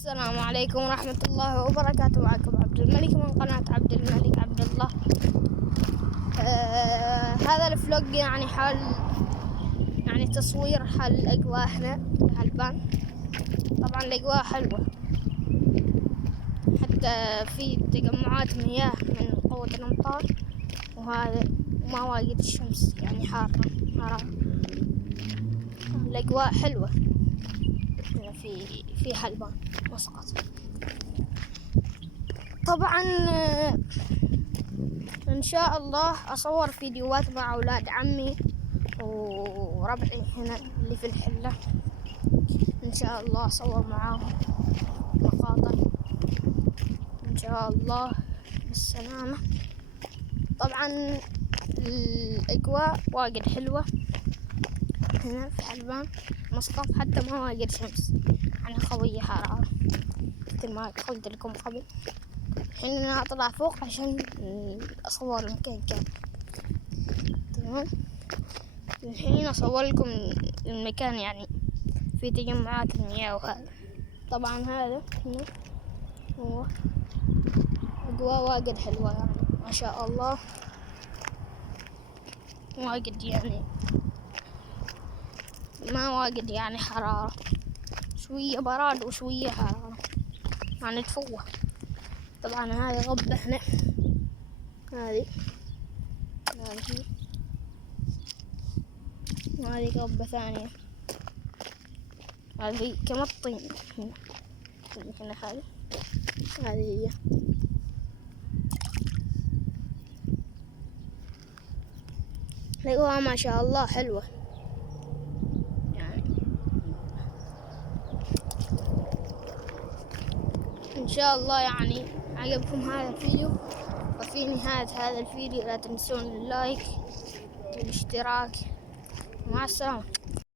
السلام عليكم ورحمة الله وبركاته. معكم عبد الملك من قناة عبد الملك عبد الله. هذا الفلوج يعني تصوير حال الأجواء هنا في حلبان. طبعا الأجواء حلوة، حتى في تجمعات مياه من قوة الأمطار، وهذا ما واجد الشمس يعني حارة. الأجواء حلوة هنا في حلبان مسقط. طبعا إن شاء الله أصور فيديوهات مع أولاد عمي وربعي هنا اللي في الحلة. إن شاء الله أصور معاهم مقاطع إن شاء الله بالسلامة. طبعا الأجواء واجد حلوة هنا في حلبان مسقط، حتى ما واجد شمس يعني خوية حرارة مثل ما قلت لكم قبل. الحين أنا أطلع فوق عشان أصور المكان كامل. تمام، الحين أصور لكم المكان يعني في تجمعات المياه وهذا. طبعا هذا هنا هو أجواء واجد حلوة يعني ما شاء الله، واجد يعني ما واجد يعني حرارة، شوية براد وشوية حرارة يعني تفوه. طبعا هذه غبة هنا، هذه غبة ثانية، هذه كم الطين هنا هذه هي. الأجواء ما شاء الله حلوة يعني. إن شاء الله يعني عجبكم هذا الفيديو، وفي نهاية هذا الفيديو لا تنسون اللايك والاشتراك. مع السلامة.